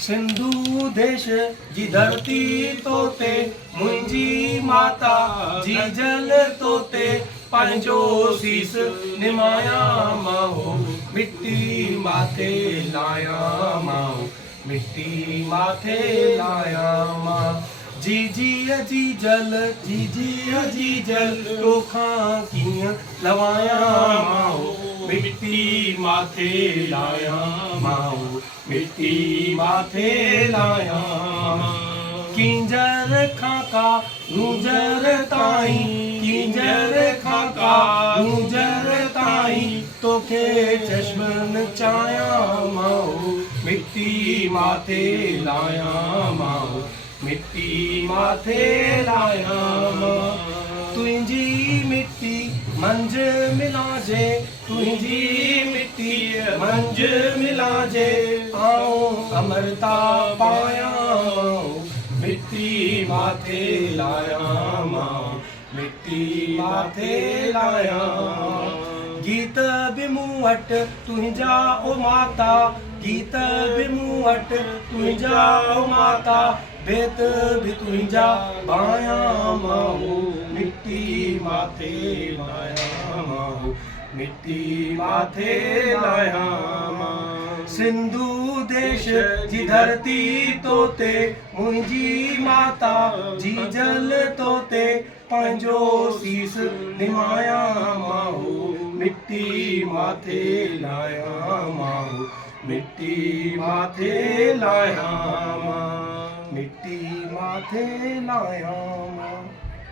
सिंधु देश जी धरती तोते मुंहिंजी माता जी जल तोते पंहिंजो सीस निमाया मां मिट्टी माथे लाया मां मिट्टी माथे लाया मां जी जी जल तोखा कीअं लवाया मां मिट्टी माथे लाया मां मिट्टी माथे लाया किंजर खाका गुजर ताईं किंजर खाका गुजर ताईं तोखे चश्मन चाया मां मिट्टी माथे लाया मां मिट्टी माथे लाया तुंहिंजी मिट्टी मंझ मिलाजे तुंहिंजी मिट्टी मंझ मिलाजे आऊं अमरता पाया मिट्टी माथे लाया मां मिट्टी माथे लाया गीत बि मूं वटि तुंहिंजा ओ माता गीत बि मूं वटि तुंहिंजा ओ माता बेत भी तुंहिंजा बाया मां मिट्टी माथे लाया मां मिट्टी माथे लाया सिंधु देश जी धरती तोते मुंहिंजी माता जी जल तोते पंहिंजो सीस निमाया मां मिट्टी माथे लाया मां मिट्टी माथे लाया मिट्टी माथे लाया मां।